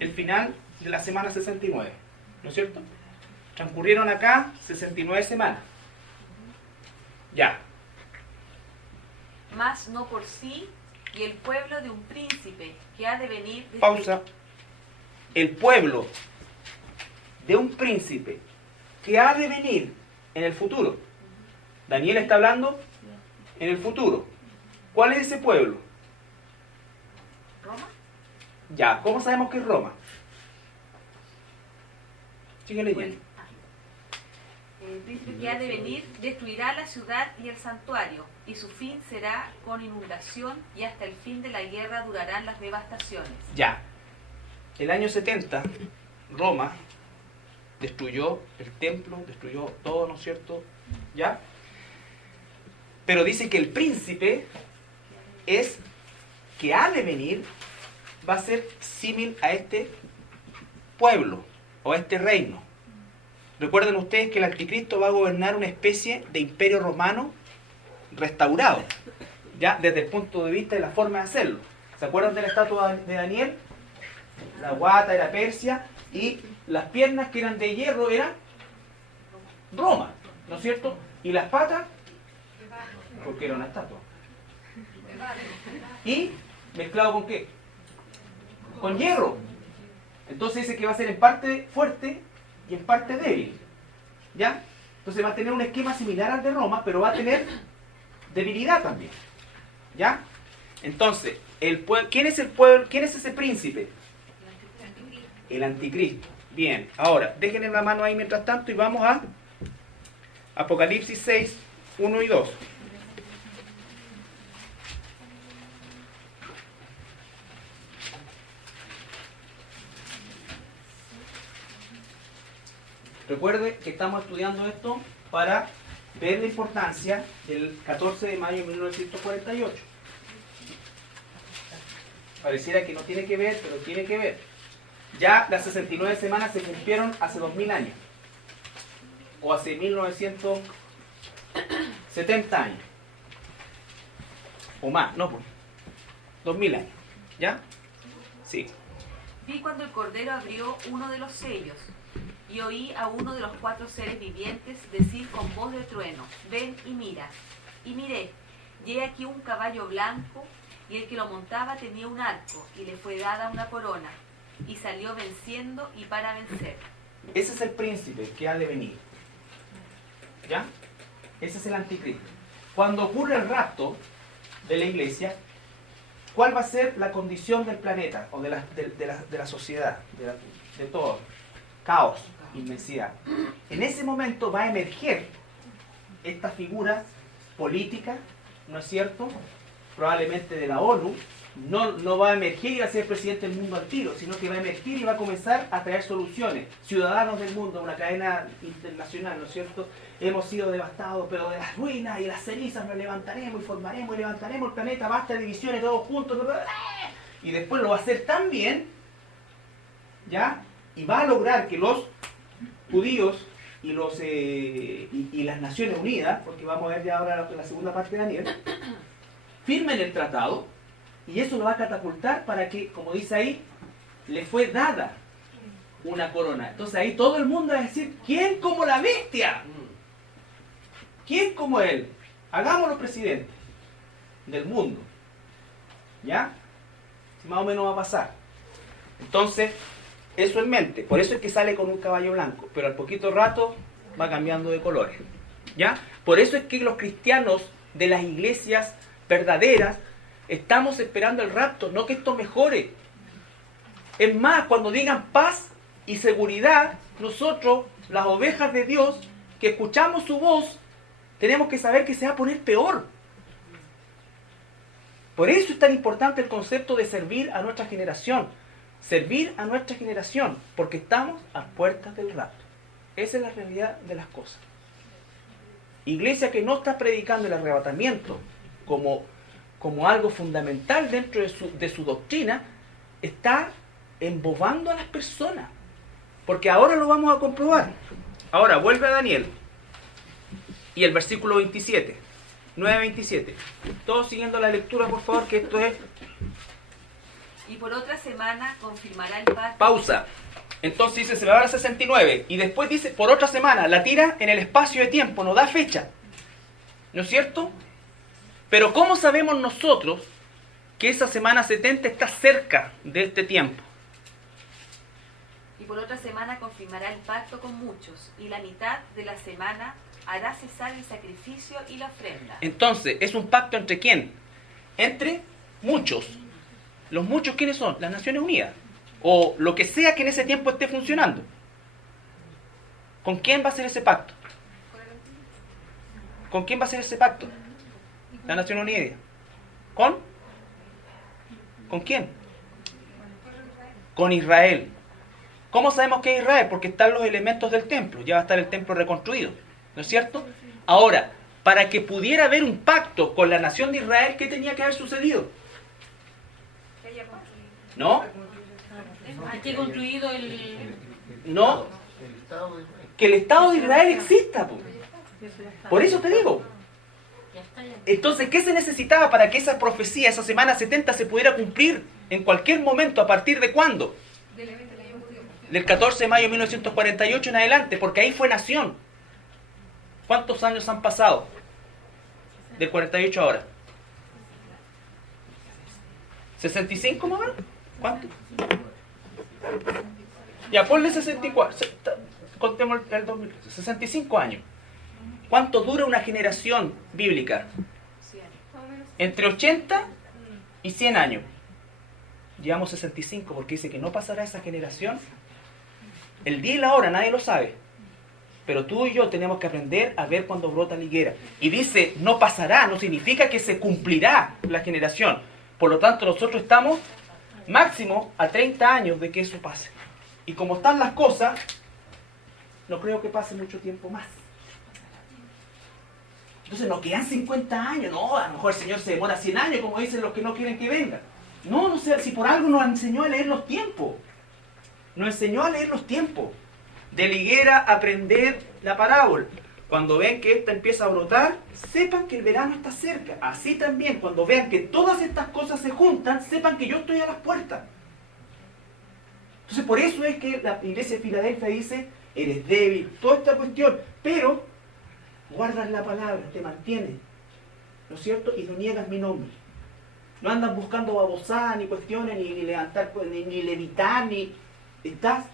el final de la semana 69. ¿No es cierto? Transcurrieron acá 69 semanas. Ya. Mas no por sí, y el pueblo de un príncipe que ha de venir... desde... Pausa. El pueblo de un príncipe que ha de venir en el futuro. Daniel está hablando en el futuro. ¿Cuál es ese pueblo? ¿Roma? Ya, ¿cómo sabemos que es Roma? Sigue leyendo. El príncipe que ha de venir destruirá la ciudad y el santuario, y su fin será con inundación, y hasta el fin de la guerra durarán las devastaciones. Ya. El año 70, Roma destruyó el templo, destruyó todo, ¿no es cierto? ¿Ya? Pero dice que el príncipe es que ha de venir va a ser símil a este pueblo o a este reino. Recuerden ustedes que el anticristo va a gobernar una especie de imperio romano restaurado, ya desde el punto de vista de la forma de hacerlo. ¿Se acuerdan de la estatua de Daniel? La guata era Persia y las piernas que eran de hierro eran Roma, ¿no es cierto? Y las patas, porque era una estatua. ¿Y mezclado con qué? Con hierro. Entonces dice que va a ser en parte fuerte y en parte débil. ¿Ya? Entonces va a tener un esquema similar al de Roma, pero va a tener debilidad también. ¿Ya? Entonces, ¿quién es el pueblo? ¿Quién es ese príncipe? El anticristo. Bien, ahora, dejen la mano ahí mientras tanto y vamos a Apocalipsis 6, 1 y 2. Recuerde que estamos estudiando esto para ver la importancia del 14 de mayo de 1948. Pareciera que no tiene que ver, pero tiene que ver. Ya las 69 semanas se cumplieron hace 2000 años. O hace 1970 años. O más, no, pues. 2000 años. ¿Ya? Sí. Vi cuando el Cordero abrió uno de los sellos, y oí a uno de los 4 seres vivientes decir con voz de trueno: ven y mira. Y miré, y he aquí un caballo blanco, y el que lo montaba tenía un arco, y le fue dada una corona, y salió venciendo y para vencer. Ese es el príncipe que ha de venir. ¿Ya? Ese es el anticristo. Cuando ocurre el rapto de la iglesia, ¿cuál va a ser la condición del planeta o de la sociedad, de todo? Caos, inmensidad. En ese momento va a emerger esta figura política, ¿no es cierto? Probablemente de la ONU. No va a emerger y va a ser presidente del mundo al tiro, sino que va a emerger y va a comenzar a traer soluciones. Ciudadanos del mundo, una cadena internacional, ¿no es cierto? Hemos sido devastados, pero de las ruinas y las cenizas nos levantaremos y formaremos y levantaremos el planeta, basta de divisiones todos juntos. Y después lo va a hacer tan bien, ¿ya? Y va a lograr que los judíos y las Naciones Unidas, porque vamos a ver ya ahora la segunda parte de Daniel, firmen el tratado, y eso lo va a catapultar para que, como dice ahí, le fue dada una corona. Entonces ahí todo el mundo va a decir: ¿quién como la bestia? ¿Quién como él? Hagámoslo presidente del mundo. ¿Ya? Más o menos va a pasar. Entonces, eso en mente. Por eso es que sale con un caballo blanco, pero al poquito rato va cambiando de colores. ¿Ya? Por eso es que los cristianos de las iglesias verdaderas estamos esperando el rapto, no que esto mejore. Es más, cuando digan paz y seguridad, nosotros, las ovejas de Dios, que escuchamos su voz, tenemos que saber que se va a poner peor. Por eso es tan importante el concepto de servir a nuestra generación. Servir a nuestra generación, porque estamos a puertas del rapto. Esa es la realidad de las cosas. Iglesia que no está predicando el arrebatamiento como algo fundamental dentro de su doctrina, está embobando a las personas. Porque ahora lo vamos a comprobar. Ahora, vuelve a Daniel. Y el versículo 27. 9:27. Todos siguiendo la lectura, por favor, que esto es... Y por otra semana confirmará el pacto. Pausa. Entonces dice, se va a dar 69. Y después dice, por otra semana. La tira en el espacio de tiempo, no da fecha. ¿No es cierto? Pero ¿cómo sabemos nosotros que esa semana 70 está cerca de este tiempo? Y por otra semana confirmará el pacto con muchos, y la mitad de la semana hará cesar el sacrificio y la ofrenda. Entonces, ¿es un pacto entre quién? Entre muchos. ¿Los muchos quiénes son? Las Naciones Unidas. O lo que sea que en ese tiempo esté funcionando. ¿Con quién va a ser ese pacto? ¿Con quién va a ser ese pacto? La Nación Unida. ¿Con quién? Con Israel. ¿Cómo sabemos que es Israel? Porque están los elementos del templo. Ya va a estar el templo reconstruido. ¿No es cierto? Ahora, para que pudiera haber un pacto con la nación de Israel, ¿qué tenía que haber sucedido? ¿No? Aquí construido el... No. Que el Estado de Israel exista, po. Por eso te digo. Entonces, ¿qué se necesitaba para que esa profecía, esa semana 70, se pudiera cumplir en cualquier momento? ¿A partir de cuándo? Del 14 de mayo de 1948 en adelante, porque ahí fue nación. ¿Cuántos años han pasado? Del 48 ahora. ¿65 más o menos? ¿Cuánto? Ya, ponle 64. Contemos el 2013. 65 años. ¿Cuánto dura una generación bíblica? Entre 80 y 100 años. Llevamos 65 porque dice que no pasará esa generación. El día y la hora nadie lo sabe. Pero tú y yo tenemos que aprender a ver cuando brota la higuera. Y dice, no pasará, no significa que se cumplirá la generación. Por lo tanto, nosotros estamos máximo a 30 años de que eso pase. Y como están las cosas, no creo que pase mucho tiempo más. Entonces nos quedan 50 años. No, a lo mejor el Señor se demora 100 años, como dicen los que no quieren que venga. No, no sé, si por algo nos enseñó a leer los tiempos. Nos enseñó a leer los tiempos. De la higuera aprender la parábola. Cuando ven que esta empieza a brotar, sepan que el verano está cerca. Así también, cuando vean que todas estas cosas se juntan, sepan que yo estoy a las puertas. Entonces, por eso es que la iglesia de Filadelfia dice, eres débil, toda esta cuestión, pero guardas la palabra, te mantienes, ¿no es cierto? Y no niegas mi nombre. No andas buscando babosadas, ni cuestiones, ni levantar, ni levitar, ni... Estás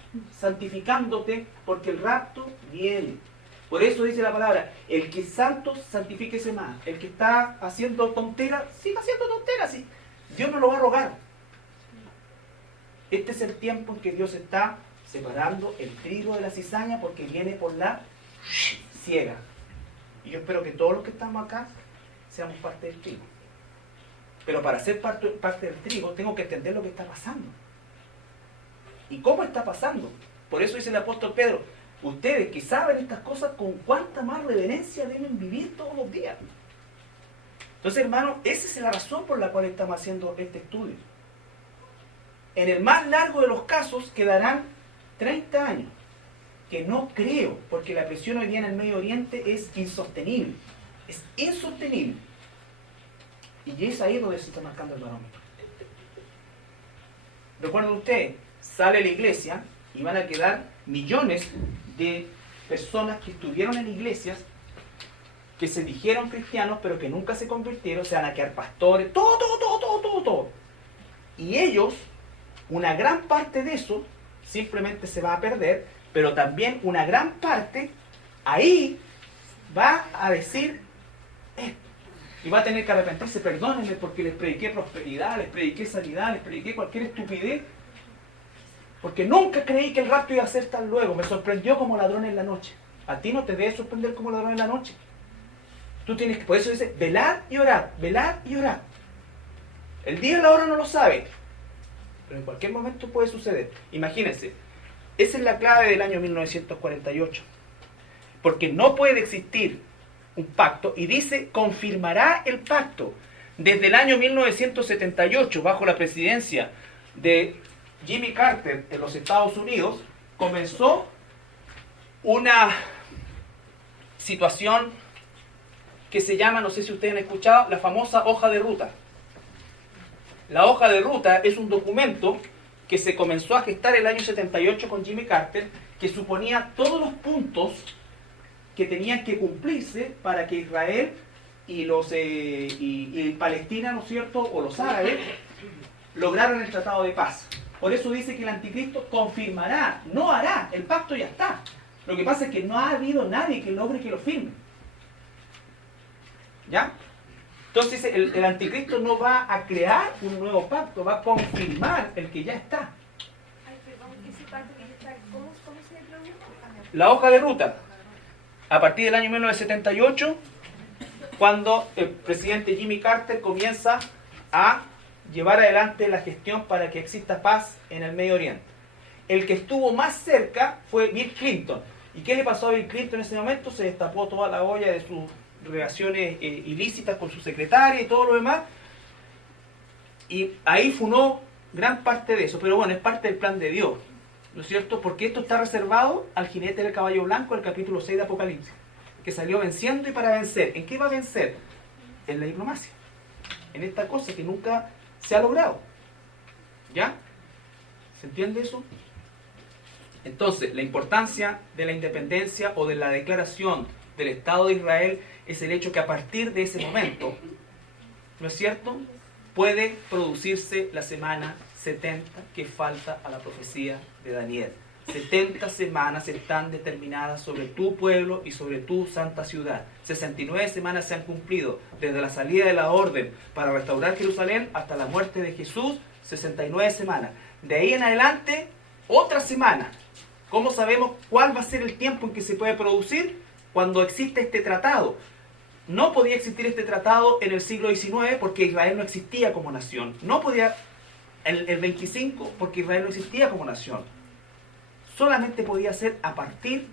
santificándote porque el rapto viene. Por eso dice la palabra, el que es santo, santifíquese más. El que está haciendo tonteras, siga haciendo tonteras. ¿Sí? Dios no lo va a rogar. Este es el tiempo en que Dios está separando el trigo de la cizaña porque viene por la siega. Y yo espero que todos los que estamos acá seamos parte del trigo. Pero para ser parte del trigo tengo que entender lo que está pasando. ¿Y cómo está pasando? Por eso dice el apóstol Pedro, ustedes que saben estas cosas, con cuánta más reverencia deben vivir todos los días. Entonces, hermano, esa es la razón por la cual estamos haciendo este estudio. En el más largo de los casos quedarán 30 años, que no creo, porque la presión hoy día en el Medio Oriente es insostenible. Es insostenible. Y es ahí donde se está marcando el barómetro. Recuerden ustedes, sale la iglesia y van a quedar millones de personas que estuvieron en iglesias, que se dijeron cristianos, pero que nunca se convirtieron, se van a quedar pastores, todo. Y ellos, una gran parte de eso, simplemente se va a perder, pero también una gran parte, ahí va a decir esto. Y va a tener que arrepentirse, perdónenme porque les prediqué prosperidad, les prediqué sanidad, les prediqué cualquier estupidez. Porque nunca creí que el rapto iba a ser tan luego. Me sorprendió como ladrón en la noche. A ti no te debe sorprender como ladrón en la noche. Tú tienes que, por eso dice, velar y orar, velar y orar. El día y la hora no lo sabe, pero en cualquier momento puede suceder. Imagínense, esa es la clave del año 1948. Porque no puede existir un pacto, y dice, confirmará el pacto. Desde el año 1978, bajo la presidencia de Jimmy Carter en los Estados Unidos, comenzó una situación que se llama, no sé si ustedes han escuchado, la famosa hoja de ruta. La hoja de ruta es un documento que se comenzó a gestar el año 78 con Jimmy Carter, que suponía todos los puntos que tenían que cumplirse para que Israel y Palestina, ¿no es cierto?, o los árabes, lograran el tratado de paz. Por eso dice que el anticristo confirmará, no hará, el pacto ya está. Lo que pasa es que no ha habido nadie que logre que lo firme. ¿Ya? Entonces el anticristo no va a crear un nuevo pacto, va a confirmar el que ya está. Ay, perdón, ese pacto que ya está, ¿cómo se le produjo? La hoja de ruta, a partir del año 1978, cuando el presidente Jimmy Carter comienza a llevar adelante la gestión para que exista paz en el Medio Oriente. El que estuvo más cerca fue Bill Clinton. ¿Y qué le pasó a Bill Clinton en ese momento? Se destapó toda la olla de sus relaciones ilícitas con su secretaria y todo lo demás. Y ahí funó gran parte de eso, pero bueno, es parte del plan de Dios, ¿no es cierto? Porque esto está reservado al jinete del caballo blanco del capítulo 6 de Apocalipsis, que salió venciendo y para vencer. ¿En qué va a vencer? En la diplomacia, en esta cosa que nunca se ha logrado. ¿Ya? ¿Se entiende eso? Entonces, la importancia de la independencia o de la declaración del Estado de Israel es el hecho que a partir de ese momento, ¿no es cierto?, puede producirse la semana 70 que falta a la profecía de Daniel. 70 semanas están determinadas sobre tu pueblo y sobre tu santa ciudad. 69 semanas se han cumplido desde la salida de la orden para restaurar Jerusalén hasta la muerte de Jesús, 69 semanas. De ahí en adelante, otra semana. ¿Cómo sabemos cuál va a ser el tiempo en que se puede producir? Cuando existe este tratado. No podía existir este tratado en el siglo XIX porque Israel no existía como nación. No podía el 25 porque Israel no existía como nación. Solamente podía ser a partir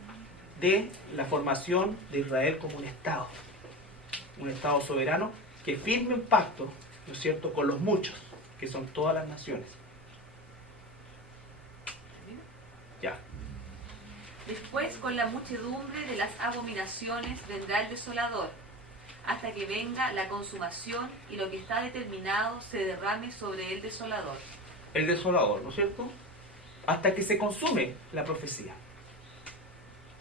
de la formación de Israel como un Estado soberano que firme un pacto, ¿no es cierto?, con los muchos, que son todas las naciones. Ya. Después, con la muchedumbre de las abominaciones vendrá el desolador, hasta que venga la consumación y lo que está determinado se derrame sobre el desolador. El desolador, ¿no es cierto? Hasta que se consume la profecía.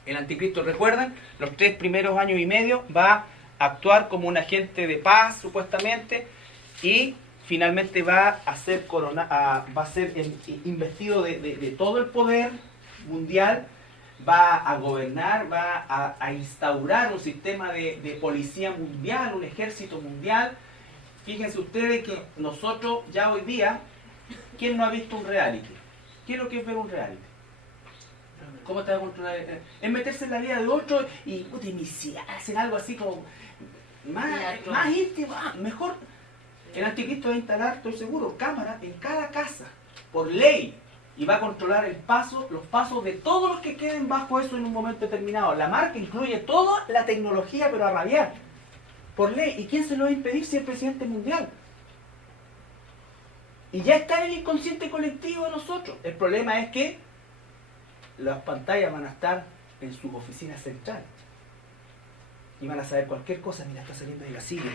El anticristo, recuerdan, los 3 primeros años y medio va a actuar como un agente de paz, supuestamente, y finalmente va a ser investido de todo el poder mundial, va a gobernar, va a instaurar un sistema de policía mundial, un ejército mundial. Fíjense ustedes que nosotros ya hoy día, ¿quién no ha visto un reality? ¿Qué es lo que es ver un reality? ¿Cómo te va a controlar? Es meterse en la vida de otro y hacer algo así como más íntimo, mejor. El anticristo va a instalar, estoy seguro, cámaras en cada casa, por ley, y va a controlar los pasos de todos los que queden bajo eso en un momento determinado. La marca incluye toda la tecnología, pero a rabiar, por ley. ¿Y quién se lo va a impedir si es el presidente mundial? Y ya está en el inconsciente colectivo de nosotros. El problema es que las pantallas van a estar en sus oficinas centrales. Y van a saber cualquier cosa. Mira, está saliendo de la silla.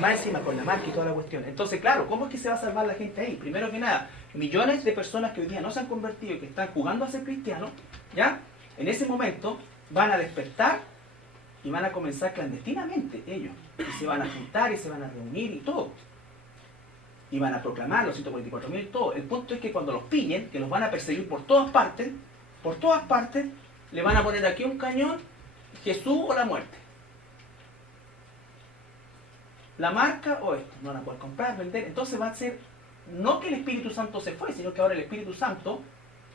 Más encima con la marca y toda la cuestión. Entonces, claro, ¿cómo es que se va a salvar la gente ahí? Primero que nada, millones de personas que hoy día no se han convertido y que están jugando a ser cristianos, ¿ya? En ese momento van a despertar y van a comenzar clandestinamente ellos. Y se van a juntar y se van a reunir y todo. Y van a proclamar los 144.000 y todo. El punto es que cuando los pillen, que los van a perseguir por todas partes, le van a poner aquí un cañón, Jesús o la muerte. La marca o esto, no la pueden comprar, vender. Entonces va a ser, no que el Espíritu Santo se fue, sino que ahora el Espíritu Santo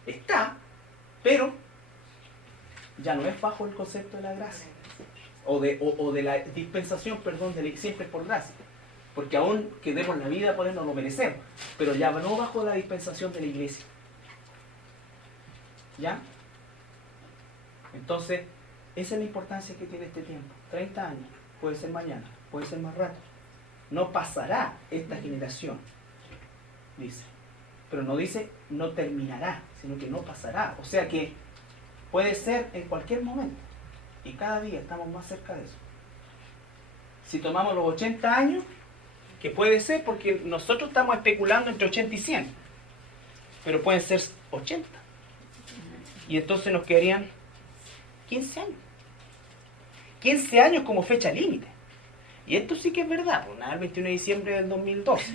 está, pero ya no es bajo el concepto de la gracia. O de la dispensación, perdón, siempre es por gracia. Porque aún que demos la vida por él no lo merecemos, pero ya no bajo la dispensación de la iglesia. ¿Ya? Entonces, esa es la importancia que tiene este tiempo. 30 años, puede ser mañana, puede ser más rato. No pasará esta generación, dice. Pero no dice no terminará, sino que no pasará. O sea que puede ser en cualquier momento. Y cada día estamos más cerca de eso. Si tomamos los 80 años, que puede ser porque nosotros estamos especulando entre 80 y 100, pero pueden ser 80. Y entonces nos quedarían 15 años. 15 años como fecha límite. Y esto sí que es verdad, el 21 de diciembre del 2012.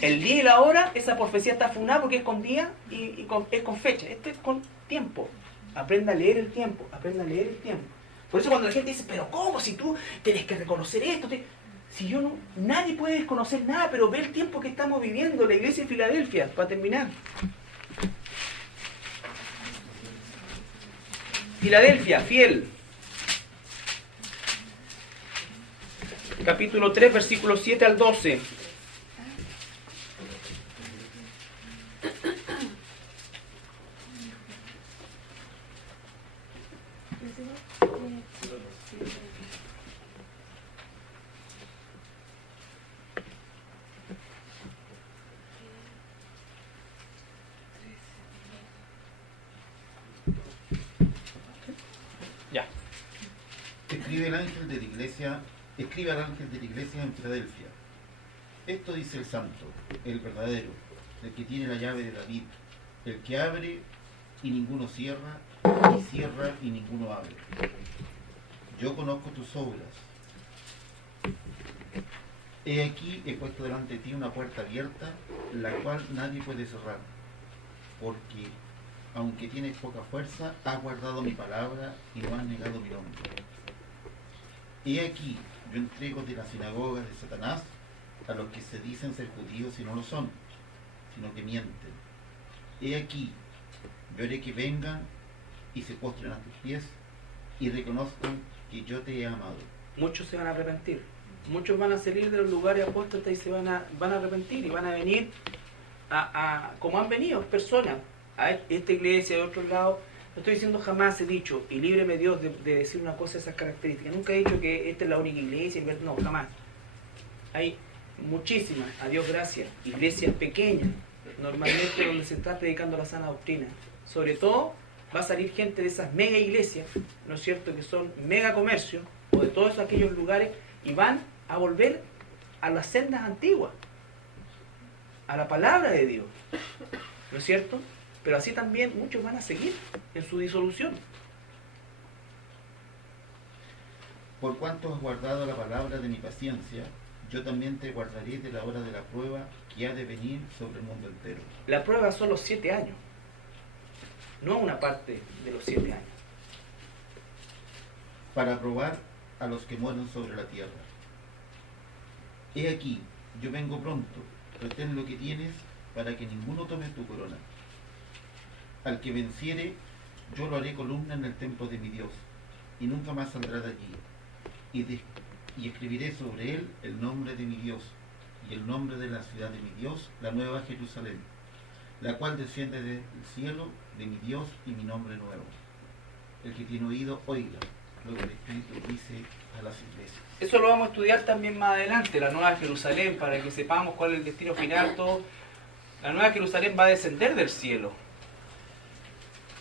El día y la hora, esa profecía está fundada porque es con día y es con fecha. Esto es con tiempo. Aprenda a leer el tiempo, aprenda a leer el tiempo. Por eso cuando la gente dice, pero ¿cómo? Si tú tienes que reconocer esto. Si yo no, nadie puede desconocer nada, pero ve el tiempo que estamos viviendo, la iglesia de Filadelfia, para terminar. Filadelfia, fiel. Capítulo 3, versículos 7 al 12. escribe al ángel de la iglesia en Filadelfia. Esto dice el santo, el verdadero, el que tiene la llave de David, el que abre y ninguno cierra, y cierra y ninguno abre. Yo conozco tus obras. He aquí, he puesto delante de ti una puerta abierta, la cual nadie puede cerrar, porque, aunque tienes poca fuerza, has guardado mi palabra y no has negado mi nombre. He aquí, yo entrego de la sinagoga de Satanás a los que se dicen ser judíos y no lo son, sino que mienten. He aquí, yo haré que vengan y se postren a tus pies y reconozcan que yo te he amado. Muchos se van a arrepentir. Muchos van a salir de los lugares apóstatas y se van a arrepentir y van a venir como han venido personas a esta iglesia, de otro lado. No estoy diciendo, jamás he dicho, y líbreme Dios de decir una cosa de esas características. Nunca he dicho que esta es la única iglesia, no, jamás. Hay muchísimas, a Dios gracias, iglesias pequeñas, normalmente donde se está predicando la sana doctrina. Sobre todo va a salir gente de esas mega iglesias, ¿no es cierto?, que son mega comercios, o de todos aquellos lugares, y van a volver a las sendas antiguas, a la palabra de Dios, ¿no es cierto? Pero así también muchos van a seguir en su disolución. Por cuanto has guardado la palabra de mi paciencia, yo también te guardaré de la hora de la prueba que ha de venir sobre el mundo entero. La prueba son los 7 años, no una parte de los 7 años. Para probar a los que mueren sobre la tierra. He aquí, yo vengo pronto, retén lo que tienes, para que ninguno tome tu corona. Al que venciere, yo lo haré columna en el templo de mi Dios, y nunca más saldrá de allí. Y escribiré sobre él el nombre de mi Dios, y el nombre de la ciudad de mi Dios, la nueva Jerusalén, la cual desciende del cielo de mi Dios y mi nombre nuevo. El que tiene oído, oiga lo que el Espíritu dice a las iglesias. Eso lo vamos a estudiar también más adelante, la nueva Jerusalén, para que sepamos cuál es el destino final, todo. La nueva Jerusalén va a descender del cielo,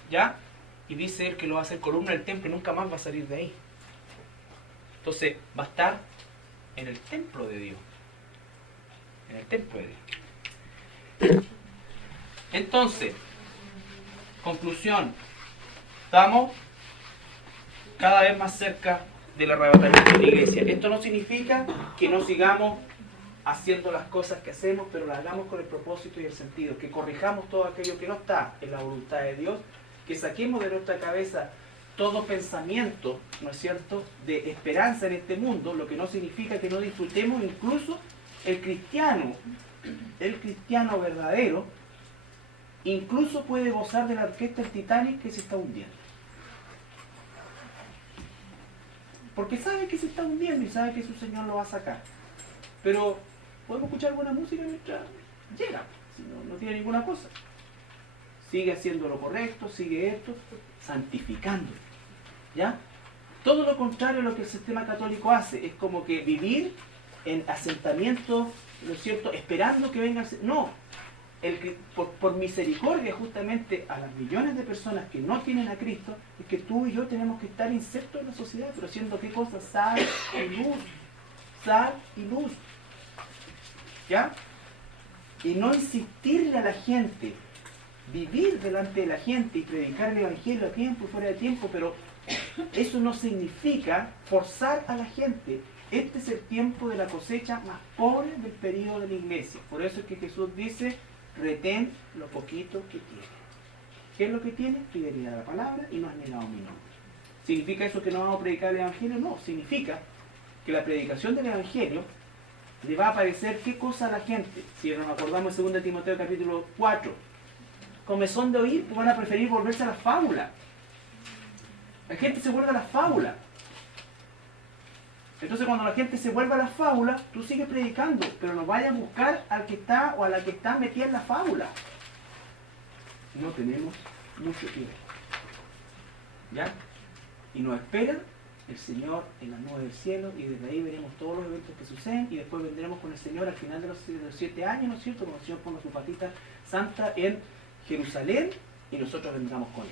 ¿ya? Y dice él que lo va a hacer columna del templo y nunca más va a salir de ahí. Entonces va a estar en el templo de Dios. En el templo de Dios. Entonces, conclusión, estamos cada vez más cerca del arrebatamiento de la iglesia. Esto no significa que no sigamos haciendo las cosas que hacemos, pero las hagamos con el propósito y el sentido, que corrijamos todo aquello que no está en la voluntad de Dios, que saquemos de nuestra cabeza todo pensamiento, ¿no es cierto?, de esperanza en este mundo, lo que no significa que no disfrutemos. Incluso el cristiano verdadero, incluso puede gozar de la orquesta del Titanic que se está hundiendo. Porque sabe que se está hundiendo y sabe que su Señor lo va a sacar. Pero podemos escuchar buena música mientras llega, si no tiene ninguna cosa. Sigue haciendo lo correcto, sigue esto, santificando. ¿Ya? Todo lo contrario a lo que el sistema católico hace. Es como que vivir en asentamiento, ¿no es cierto?, esperando que venga el... No, por misericordia justamente a las millones de personas que no tienen a Cristo, es que tú y yo tenemos que estar insertos en la sociedad, pero haciendo qué cosa, sal y luz, sal y luz, ¿ya? Y no insistirle a la gente, vivir delante de la gente y predicar el evangelio a tiempo y fuera de tiempo, pero eso no significa forzar a la gente. Este es el tiempo de la cosecha más pobre del periodo de la iglesia. Por eso es que Jesús dice: retén lo poquito que tienes. ¿Qué es lo que tienes? Fidelidad a la palabra y no has negado mi nombre. ¿Significa eso que no vamos a predicar el evangelio? No, significa que la predicación del evangelio le va a aparecer qué cosa a la gente. Si nos acordamos en 2 Timoteo capítulo 4, comezón de oír, pues van a preferir volverse a la fábula. La gente se vuelve a la fábula. Entonces cuando la gente se vuelve a la fábula, tú sigues predicando, pero no vayas a buscar al que está o a la que está metida en la fábula. No tenemos mucho que ver. ¿Ya? Y nos espera el Señor en la nube del cielo, y desde ahí veremos todos los eventos que suceden, y después vendremos con el Señor al final de los 7 años, ¿no es cierto? Cuando el Señor ponga su patita santa en Jerusalén, y nosotros vendremos con Él.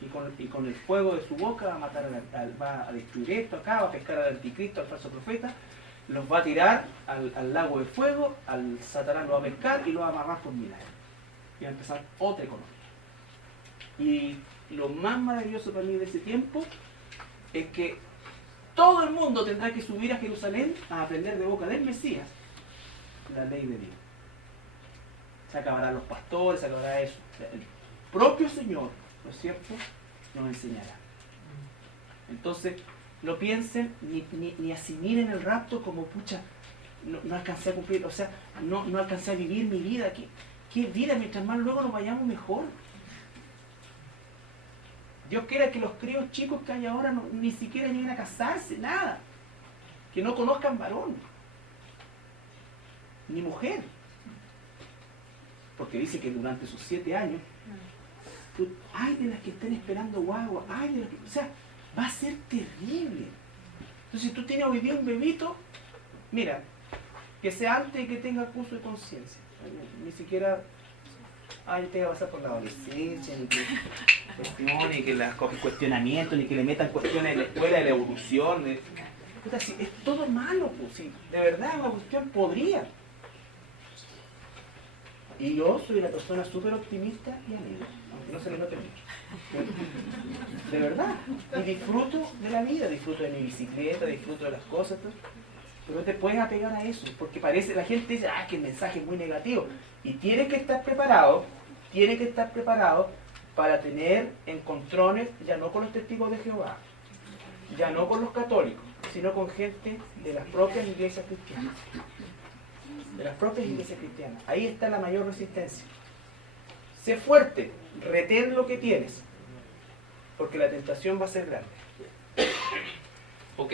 y con el fuego de su boca va a matar va a destruir esto acá, va a pescar al anticristo, al falso profeta, los va a tirar al lago de fuego, al Satanás lo va a pescar y lo va a amarrar por 1000 años. Y va a empezar otra economía. Y lo más maravilloso para mí de ese tiempo es que todo el mundo tendrá que subir a Jerusalén a aprender de boca del Mesías la ley de Dios. Se acabarán los pastores, se acabará eso. El propio Señor, ¿no es cierto?, nos enseñará. Entonces, no piensen ni asimilen el rapto como, pucha, no alcancé a cumplir, o sea, no alcancé a vivir mi vida. ¿Qué vida? Mientras más luego nos vayamos mejor. Dios quiera que los críos chicos que hay ahora ni siquiera lleguen a casarse, nada. Que no conozcan varón, ni mujer. Porque dice que durante sus 7 años, ay de las que estén esperando guagua, ay de las que, o sea, va a ser terrible. Entonces, si tú tienes hoy día un bebito, mira, que sea antes de que tenga curso de conciencia. Ni siquiera te va a pasar por la adolescencia, ni que cuestiones, ni que las cuestionamientos, ni que le metan cuestiones en la escuela de la evolución. Es todo malo, pues, sí, de verdad es una cuestión podrida. Y yo soy una persona súper optimista y alegre, aunque no se le note mucho. De verdad. Y disfruto de la vida, disfruto de mi bicicleta, disfruto de las cosas, pero no te puedes apegar a eso, porque parece, la gente dice, que el mensaje es muy negativo. Y tienes que estar preparado para tener encontrones, ya no con los testigos de Jehová, ya no con los católicos, sino con gente de las propias iglesias cristianas. De las propias iglesias cristianas. Ahí está la mayor resistencia. Sé fuerte, retén lo que tienes, porque la tentación va a ser grande. Ok.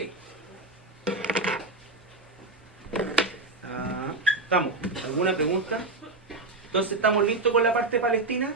¿Estamos? ¿Alguna pregunta? Entonces, ¿estamos listos con la parte palestina?